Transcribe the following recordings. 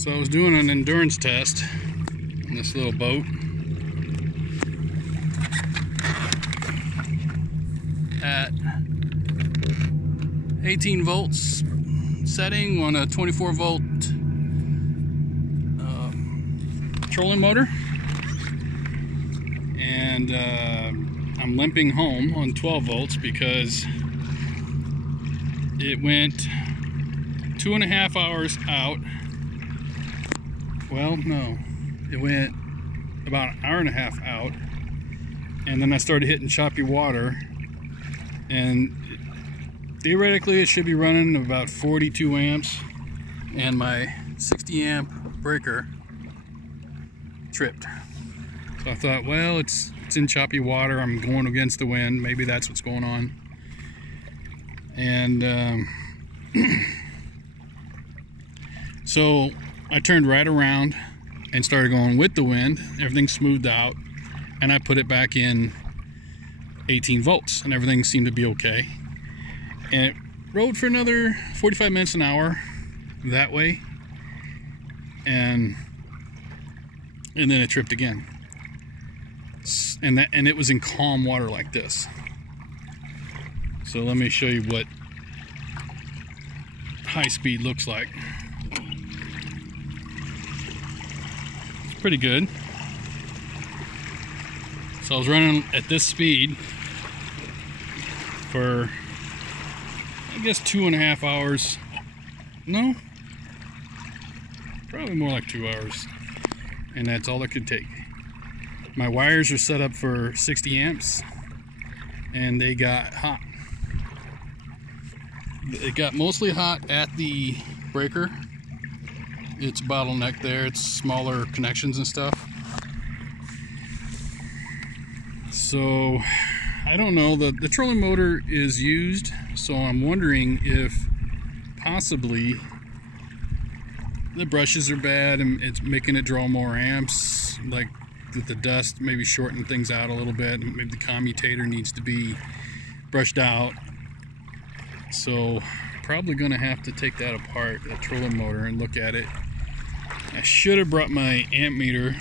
So I was doing an endurance test on this little boat at 18 volts setting on a 24 volt trolling motor, and I'm limping home on 12 volts because it went 2.5 hours out. Well, no, it went about an hour and a half out, and then I started hitting choppy water, and theoretically it should be running about 42 amps, and my 60 amp breaker tripped. So I thought, well, it's in choppy water, I'm going against the wind, maybe that's what's going on. And so I turned right around and started going with the wind. Everything smoothed out, and I put it back in 18 volts, and everything seemed to be okay. And it rode for another 45 minutes an hour that way, and then it tripped again. And it was in calm water like this. So let me show you what high speed looks like. It's pretty good. So I was running at this speed for, I guess, 2.5 hours. No, probably more like 2 hours. And that's all it could take. My wires are set up for 60 amps, and they got hot. It got mostly hot at the breaker. It's bottleneck there. It's smaller connections and stuff. So I don't know. The trolling motor is used, so I'm wondering if possibly the brushes are bad and it's making it draw more amps, like the dust maybe shorten things out a little bit. Maybe the commutator needs to be brushed out. So probably gonna have to take that apart, that trolling motor, and look at it. I should have brought my amp meter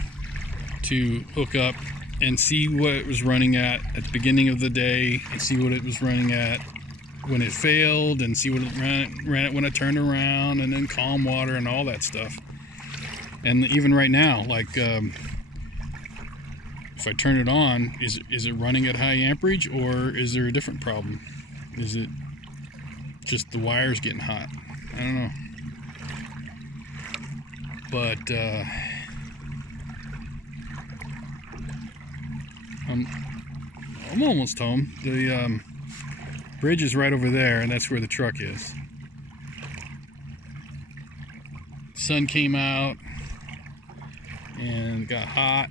to hook up and see what it was running at the beginning of the day, and see what it was running at when it failed, and see what it ran at when it turned around, and then calm water and all that stuff. And even right now, like if I turn it on, is it running at high amperage, or is there a different problem? Is it just the wires getting hot? I don't know. But I'm almost home. The bridge is right over there, and that's where the truck is. Sun came out and got hot.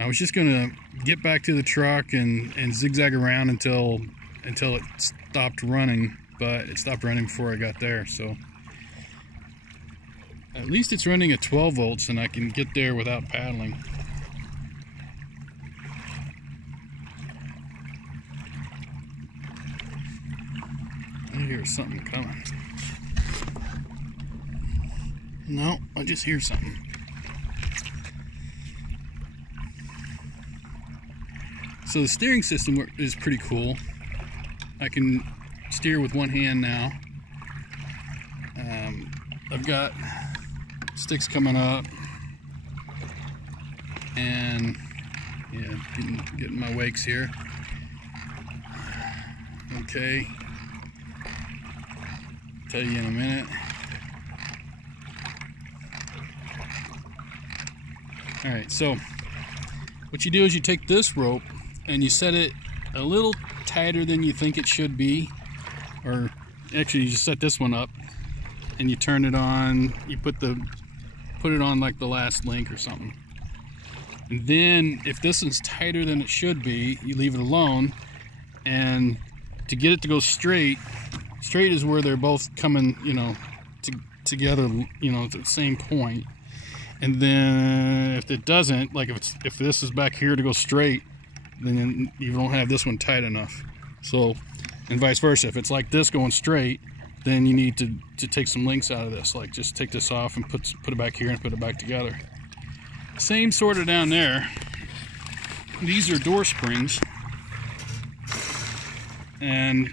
I was just gonna get back to the truck and zigzag around until it stopped running, but it stopped running before I got there. So at least it's running at 12 volts, and I can get there without paddling. I hear something coming. No, I just hear something. So the steering system is pretty cool. I can steer with one hand now. I've got sticks coming up, and yeah, getting my wakes here. Okay, tell you in a minute. All right, so what you do is you take this rope and you set it a little tighter than you think it should be, or actually you just set this one up and you turn it on. You put it on like the last link or something, and then if this is tighter than it should be, you leave it alone. And to get it to go straight is where they're both coming, you know, together, you know, at the same point. And then if it doesn't, like if this is back here to go straight, then you don't have this one tight enough. So, and vice versa, if it's like this going straight then you need to take some links out of this. Like just take this off and put it back here and put it back together. Same sort of down there. These are door springs, and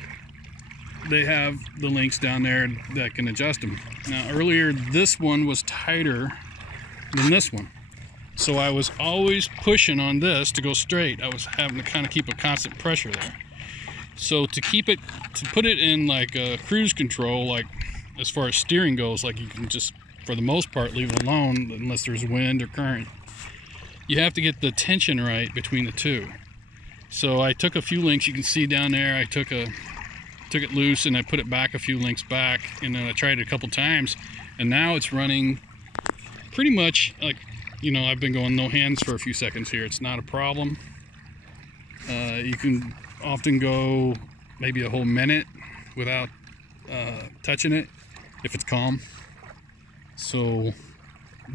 they have the links down there that can adjust them. Now earlier this one was tighter than this one, so I was always pushing on this to go straight. I was having to kind of keep a constant pressure there. So to put it in like a cruise control, like as far as steering goes, like you can just for the most part leave it alone unless there's wind or current. You have to get the tension right between the two. So I took a few links, you can see down there, I took it loose and I put it back a few links back, and then I tried it a couple times, and now it's running pretty much like, you know, I've been going no hands for a few seconds here. It's not a problem. You can often go maybe a whole minute without touching it if it's calm. So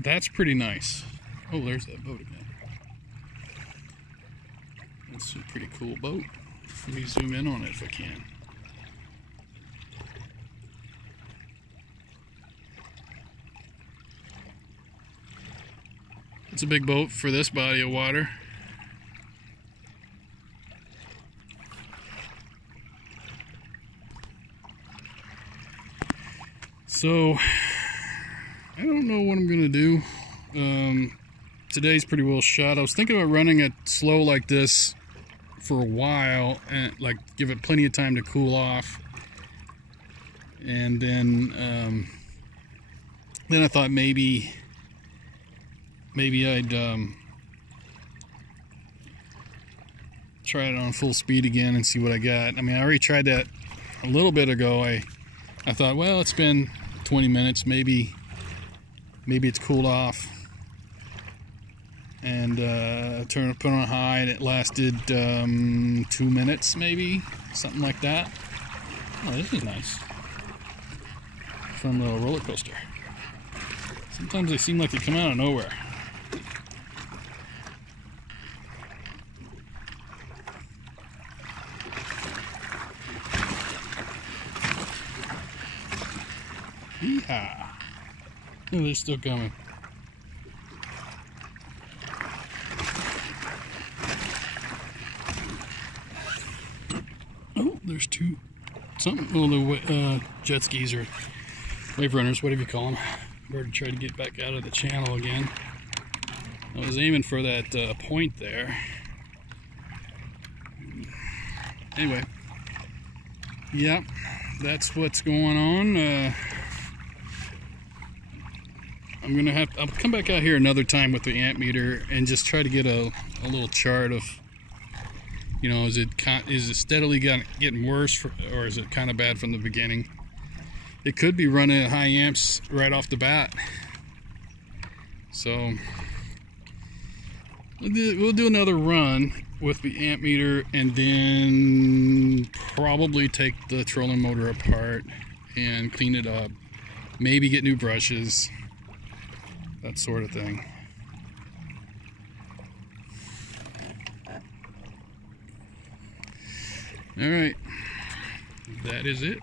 that's pretty nice. Oh, there's that boat again. That's a pretty cool boat. Let me zoom in on it if I can. It's a big boat for this body of water. So, I don't know what I'm gonna do. Today's pretty well shot. I was thinking about running it slow like this for a while and like give it plenty of time to cool off, and then I thought maybe I'd try it on full speed again and see what I got. I mean, I already tried that a little bit ago. I thought, well, it's been 20 minutes, maybe it's cooled off, and put on high, and it lasted 2 minutes, maybe something like that. Oh, this is nice. Fun little roller coaster. Sometimes they seem like they come out of nowhere. Yeehaw. Oh, they're still coming. Oh, there's two. Well, the jet skis or wave runners, whatever you call them. I've already tried to get back out of the channel again. I was aiming for that point there. Anyway, yeah, that's what's going on. I'll come back out here another time with the amp meter and just try to get a little chart of, you know, is it steadily getting worse, or is it kind of bad from the beginning? It could be running at high amps right off the bat. So we'll do another run with the amp meter, and then probably take the trolling motor apart and clean it up. Maybe get new brushes, that sort of thing. All right, that is it.